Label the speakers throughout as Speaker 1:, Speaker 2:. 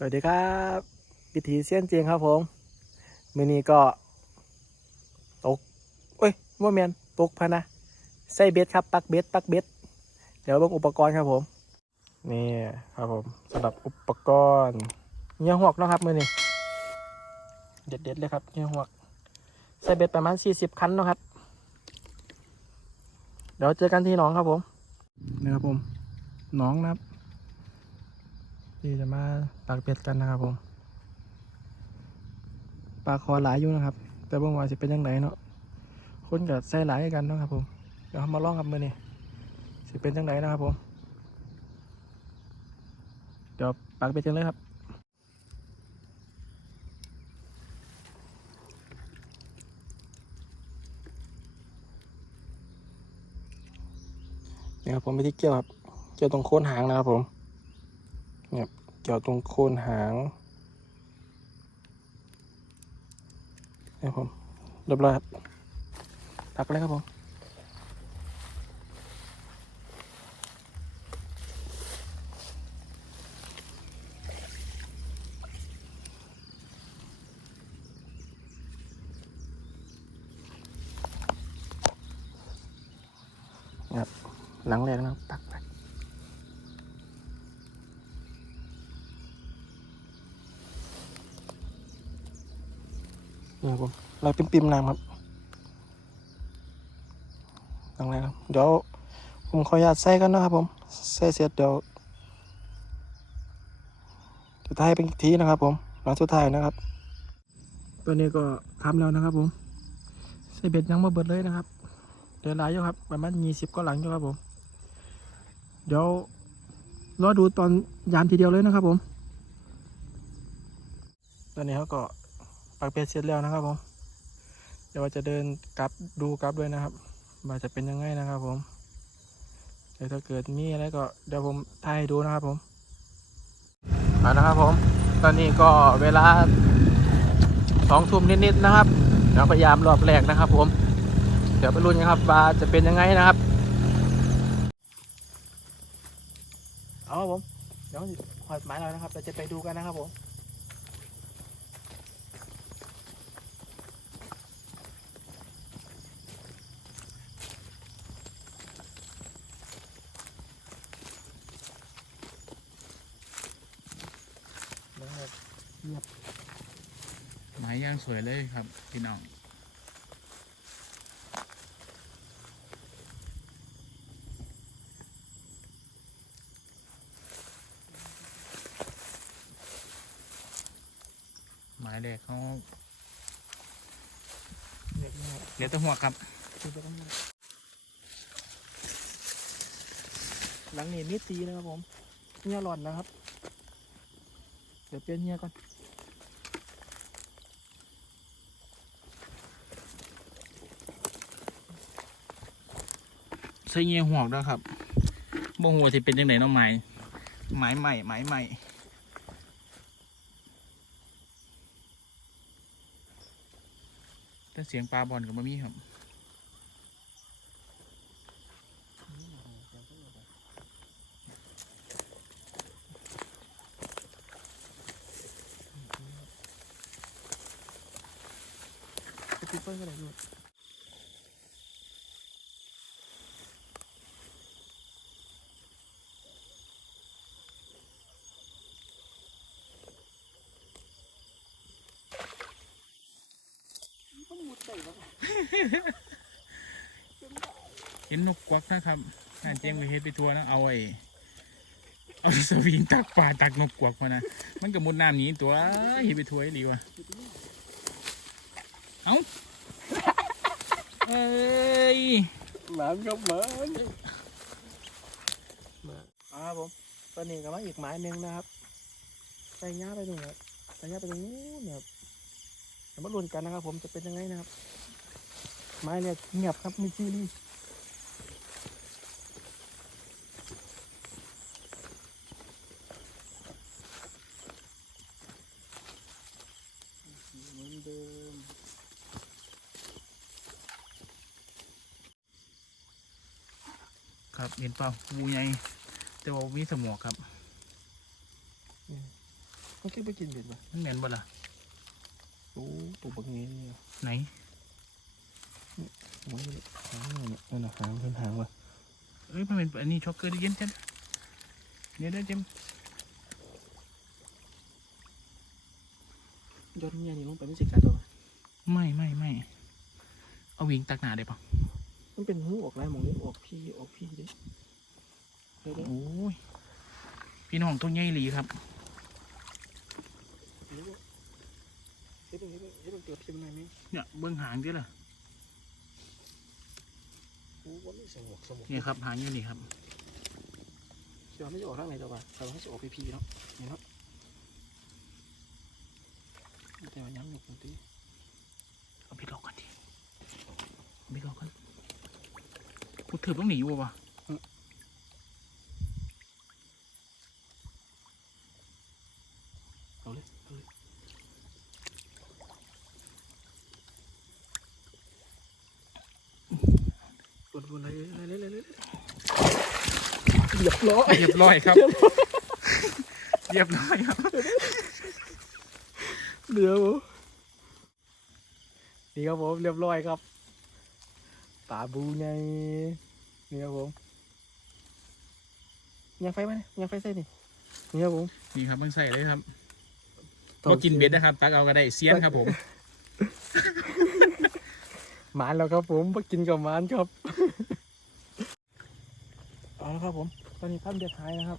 Speaker 1: สวัสดีครับวิถีเซียนเจียงครับผมมือนี้ก็ ตกเอ้ยว่าแมนตกพะนะใส่เบ็ดครับ ปักเบ็ดปักเบ็ดเดี๋ยวเบิ่งอุปกรณ์ครับผม นี่ครับผมสำหรับอุปกรณ์เงี้ยหวกนะครับมือนี้เด็ดเด็ดเลยครับเงี้ยหวกใส่เบ็ดประมาณ 40 คันนะครับ เดี๋ยวเจอกันที่หนองครับผมนี่ครับผมหนองนะครับ ที่จะมาปักเป็ดกันนะครับผมปลาคอหลายอยู่นะครับ แต่เบิ่งว่าจะเป็นยังไงเนาะคนกับใส่หลายกันนะครับผมเดี๋ยวมาลองกับมือนี่สิเป็นยังไงนะครับผมเดี๋ยวปักเป็ดกันเลยครับนี่ครับผมไปที่เกี่ยวครับ เกี่ยวตรงโคนหางนะครับผม เกี่ยวตรงโคนหางนี่ผมเรียบร้อยครับตักเลยครับผมหลังแรกนะครับตัก ไปนี่มเราเป็นปิมน้ำครับตั้งแรกครับ เดี๋ยวผมขออนุญาตใส่กันนะครับผมใส่เสร็จเดี๋ยวจะท้ายเป็นทีนะครับผมหลังสุดท้ายนะครับตัวนี้ก็ทำแล้วนะครับผมใส่เบ็ดยังมาเบิดเลยนะครับเดี๋ยวหลายอยู่ครับ ประมาณยี่สิบก็หลังอยู่ครับผม เดี๋ยวรอดูตอนยามทีเดียวเลยนะครับผม ตอนนี้เขาก็ปักเป็ดเสร็จแล้วนะครับผม ดี๋ยวจะเดินกลับดูกลับด้วยนะครับว่าจะเป็นยังไงนะครับผมเดี๋ยวถ้าเกิดมีอะไรก็เดี๋ยวผมถ่ายดูนะครับผมเอานะครับผม ตอนนี้ก็เวลาสองทุ่มนิดๆนะครับเดี๋ยวพยายามรอบแรกนะครับ ผม เดี๋ยวไปลุ้นกันครับว่าจะเป็นยังไงนะครับ เอาครับผมเดี๋ยวหอยหมายเรานะครับ เราจะไปดูกันนะครับผม นะครับ
Speaker 2: ไม้ย่าง สวยเลยครับพี่น้องหมายเลขเขา
Speaker 1: เด็กนะครับ
Speaker 2: เหลือแต่หัวครับ
Speaker 1: ดูไปข้างหน้าหลังนี้มีตีนะครับผมเงียหลอนนะครับ เดี๋ยวเปลี่ยนเงียก่อน
Speaker 2: ใส่เงี้ยหัวด้วยครับบ่หัวที่เป็นยังไงเนาะไม้ไม้ใหม่ไม้ใหม่แต่เสียงปลาบอลกับมะมี่ครับ
Speaker 1: ไปติดเปิ้ลก็ได้ด้วยมันมุดได้ปะ
Speaker 2: เห็นน กวักนะครับน่าเจียงไปเฮ็ดไปทัวร์นะเอาไอ้เอาสวิงตักปลาตักนกกวักมานะมันก็มุดน้ำหนีตัวเฮ็ดไปทัวร์อีหลีวะเอาเอ้ย
Speaker 1: หมานครับหมานมาอ่าครับผมตอนนี้ก็มาอีกหมายหนึ่งนะครับใส่ย่าไปตรงนี้ใส่ย่าไปตรงนู้นนะครับเดี๋ยวมาลุ้นกันนะครับ ผมจะเป็นยังไงนะครับไม้เนี่ยเงียบครับม่ซีรีส์เหมือนเดิม
Speaker 2: ครับ เห็นเปล่างูใหญ่แต่ว่ามีสมองครับ
Speaker 1: มันคิดไปกินเบ็ดปะ
Speaker 2: มันแม่นบ่ล่ะ
Speaker 1: โอ้ตัวบักนี้นี่
Speaker 2: ไหน
Speaker 1: หมันหางเนี่ยนั่นน่ะหางเพิ่นหางว่ะ
Speaker 2: เอ้ยมันเป็นอันนี้ช็อกเกอร์ได้เย็นจังเดี๋ยวเดี๋ยวเจม
Speaker 1: ยอดเนี่ยนี่ลงไปไม่สิกัดตัว
Speaker 2: ไม่ไม่ไม่เอาวิ่งตักหนาได้ปะ
Speaker 1: มันเป็นหูออกลายหมองนี้ออกพี่ออกพี่เด้เดี๋ยวเดี๋ยว
Speaker 2: โอ้ยพี่น้องตัวใหญ่หลีครับ
Speaker 1: เดี๋ยวเดี๋ยวเดี๋ยวเดี๋ยวเดี๋ยวเดี๋ยวพิมพ์หน่อยไหม
Speaker 2: เนี่ยเบื้องหางดิล่ะ
Speaker 1: โอ้ว่าไม่สงบสงบ
Speaker 2: เนี่ยครับหางอยู่นี่ครับ
Speaker 1: เดี๋ยวไม่จะออกทางไหนตัววะแต่ว่าให้จะออกไปพีเนาะนี่เนาะแต่ว่าย้ำหนุกตรงที่
Speaker 2: เอาพี่ลอกกันดิเอาพี่ลอกกันพูดเถิบต้องหนีอยู่วะ
Speaker 1: เอาเลยเอาเลยวนวนอะไรอะไรอะไรอะไรเรียบร้อย
Speaker 2: เรียบร้อยครับ เรียบร้อยครับ
Speaker 1: เดี๋ยวนี่ครับผมเรียบร้อยครับปลาบูไง นี่ครับผมยังไฟไหมยังไฟใส่นี่นี่ครับผม
Speaker 2: นี่ครับมันใส่เลยครับก็กินเบ็ดนะครับ ตักเอาก็ได้เซียนครับผม
Speaker 1: หมานแล้วครับผมมากินกับหมานครับเอาละครับผม ตอนนี้ท่านเบียร์ท้ายนะครับ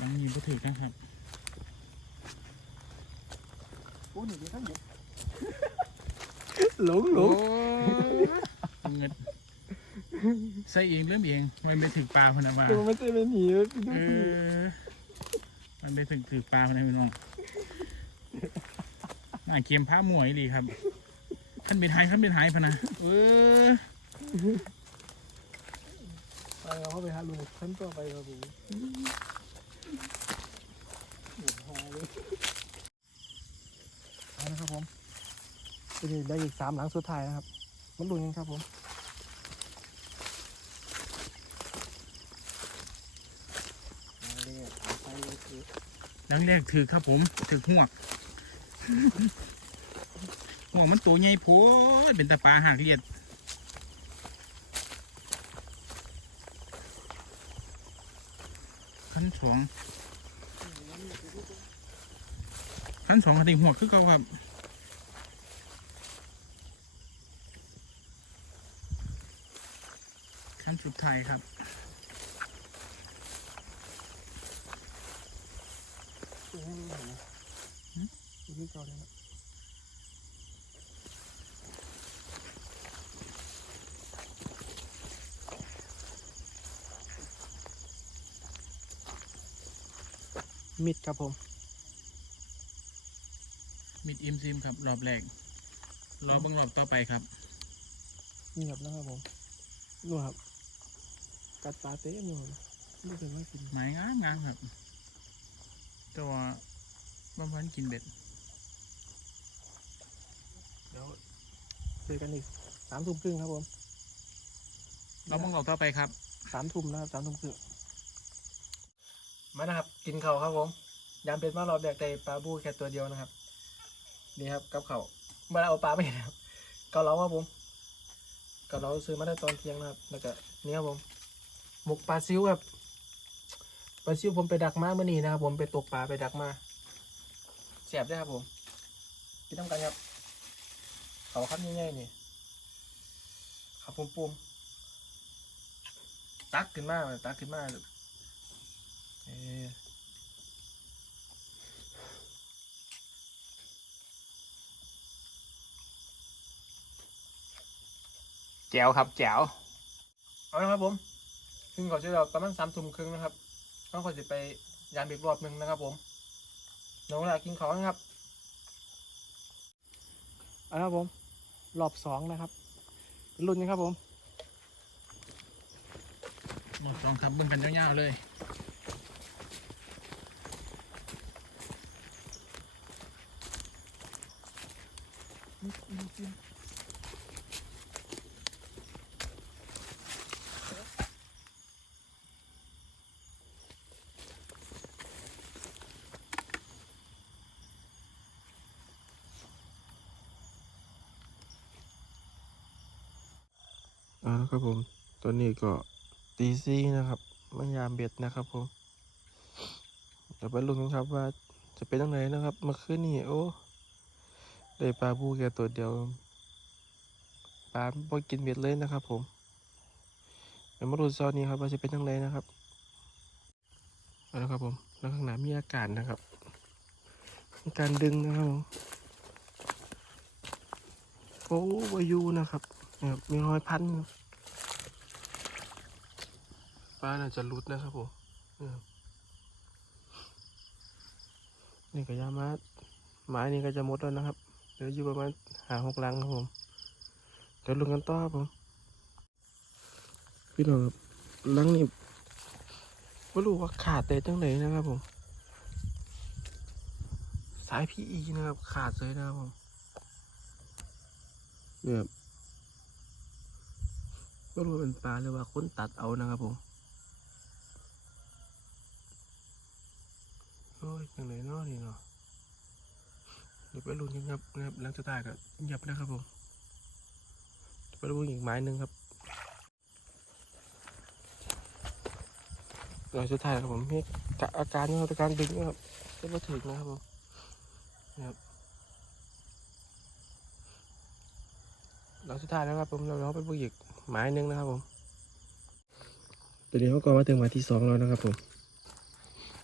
Speaker 2: ยังมีผู้ถือนะครับ
Speaker 1: โอ้หนึ่งท่านเบียร์ หลงหล
Speaker 2: โอ้
Speaker 1: ง
Speaker 2: เงินใส่เองเริ่มเองมันไปถึงปลาพนันมา
Speaker 1: ตัวมันจะเป็นหนีเลย
Speaker 2: เออมันไปถึงถือปลาพนันพี่น้องน่าเกมผ้าหมวยดีครับท่านเป็นไฮท่านเป็นไฮพะนะเออ
Speaker 1: ไปเอาเข้าไปฮะลูกท่านต่อไปครับผมหมุนหาเลยเอาละครับผม ทีนี้ได้อีกสามหลังสุดท้ายนะครับ มันลุ้นกันครับผม
Speaker 2: หลังแรกถือครับผมถือห่วงห่วงมันตัวใหญ่โพดเป็นตะปลาหักเลียดขั้นสองขั้นสองคดีหัวคือเก่าครับ ขั้นสุดท้ายครับ
Speaker 1: ตัวนี้มันเห็นไหม
Speaker 2: หืม
Speaker 1: ตัวนี้เก่าเลยนะมิดครับผม
Speaker 2: มิดอิมซิมครับ รอบแรก รอบเบังรอบต่อไปครับ
Speaker 1: เงียบนะครับผมนู่นครับ กัดปลาเต้มอยู่นะไม่เคยมากิน
Speaker 2: ไม้งามงามครับแต่ว่าบางพันกินเบ็ด
Speaker 1: เดี๋ยวเจอกันอีกสามทุ่มครึ่งครับผม
Speaker 2: รอบเบังรอบต่อไปครับ
Speaker 1: สามทุ่มนะครับสามทุ่มครึ่งมานะครับ กินข้าวครับผมยามเป็นมารอบแรกแต่ปลาบูแค่ตัวเดียวนะครับนี่ครับกับข้าวเมื่อเอาปลาไม่เห็นครับเกาเหลาครับผมเกาเหลาซื้อมาได้ตอนเที่ยงนะครับแล้วก็นี่ครับผม หมกปลาซิวครับปลาซิวผมไปดักมาเมื่อนี้นะครับผมไปตกปลาไปดักมาแสบได้ครับผมกินน้ำกันครับเขาครับง่ายๆนี่ครับปุ่มปุ่มตักขึ้นมาตักขึ้นมาเออ
Speaker 2: แจ๋วครับแจ๋ว
Speaker 1: เอาละครับผม ถึงก่อนที่เราประมาณสามทุ่มครึ่งนะครับต้องขอจะไปยามอีกรอบหนึ่งนะครับ ผมน้องละกินข้าวนะครับเอาละครับผมรอบสองนะครับรุ่นกันครับผม
Speaker 2: หมดสองครับเบิ่งกันยาวๆเลย
Speaker 1: นะครับผม ตัวนี้ก็ตีซีนะครับมายามเบ็ดนะครับผมเดี๋ยวไปลุ้นกันครับว่าจะเป็นยังไงนะครับเมื่อคืนนี้โอ้ได้ปลาบูแค่ตัวเดียวปลาบ่กินเบ็ดเลยนะครับ ผมเดี๋ยวมาดูซอนนี้ครับว่าจะเป็นยังไงนะครับเอาละครับผมแล้วข้างหน้ามีอากาศนะครับ การดึงนะครับผมโอ้วายุนะครับนะครับ มีรอยพันครับ ปลาน่าจะรุดนะครับผมนี่ก็ยามาหมายนี่ก็จะหมดแล้วนะครับเหลืออยู่ประมาณหาหกลังครับผมเดี๋ยวลุ้นกันต่อครับผมพี่น้องครับลังนี่ไม่รู้ว่าขาดแต่จังไหนนะครับผม สายพีอีนะครับ ขาดเลยนะครับผมเนี่ยครับไม่รู้ว่าเป็นปลาหรือว่าคนตัดเอานะครับผมโอ้ยจังไหนเนาะนี่เนาะเดี๋ยวไปลุ้นกันครับนะครับหลังจะตายก็เงียบนะครับผมเดี๋ยวไปดูอีกไม้หนึ่งครับหลังสุดท้ายครับผมมีกะอาการนี่ครับอาการดึงนะครับจะมาถึงนะครับผมนะครับหลังสุดท้ายแล้วครับผมเราเราไปบุกอีกหมายหนึ่งนะครับผมตอนนี้เขาก็มาถึงหมาที่สองแล้วนะครับผม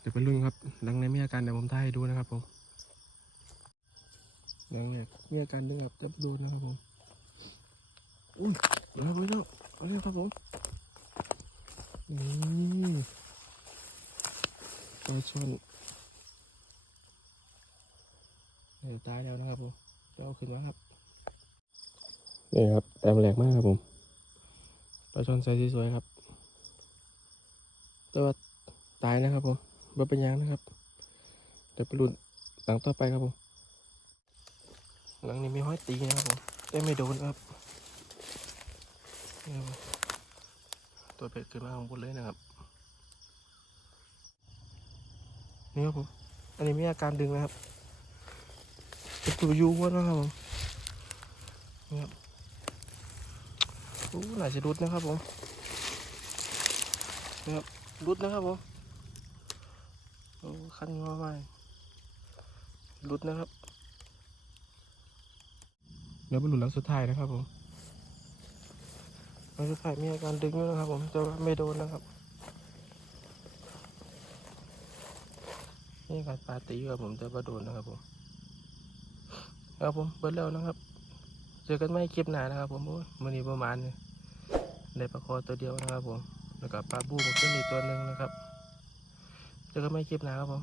Speaker 1: เดี๋ยวไปลุ้นครับหลังในมีอาการเดี๋ยวผมถ่ายให้ดูนะครับผม หลังเนี่ยมีอาการดึงครับจะดูนะครับผมอุ้ยเอาแล้วเอาแล้วเอาแล้วครับผมนี่ปลาช่อนเดี๋ยวตายแล้วนะครับผมจะเอาขึ้นมาครับนี่ครับแต้มแหลกมากครับผมปลาช่อนไซส์สวยๆครับแต่ว่าตายนะครับผมบ่เป็นหยังนะครับเดี๋ยวไปลุ้นหลังต่อไปครับผม หลังนี้ไมีห้อยตีนะครับผมแต่ไม่โดนครับตัวเป็ดขึ้นมาของคุณเลยนะครับนี่ครับผมอันนี้มีอาการดึงนะครับเป็นตัวยูวนะครับผมนี่ครับโอ้หลายจะรุดนะครับผมนี่ครับรุดนะครับผมโอ้คันงอมารุดนะครับ เดี๋ยวไปหลุดหลังสุดท้ายนะครับผมหลังสุดท้ายมีอาการดึงด้วยนะครับ ผมแต่ไม่โดนนะครับนี่การปาตีครับผมแต่ว่าโดนนะครับผมครับผมเบิดแล้วนะครับ เจอกันไม่คลิปหน้านะครับ ผมโอ้ยมันนี้ประมาณนี้ได้ปลาคอตัวเดียวนะครับ ผมแล้วก็ปลาบูมขึ้นอีกตัวหนึ่งนะครับเจอกันไม่คลิปหน้าครับผม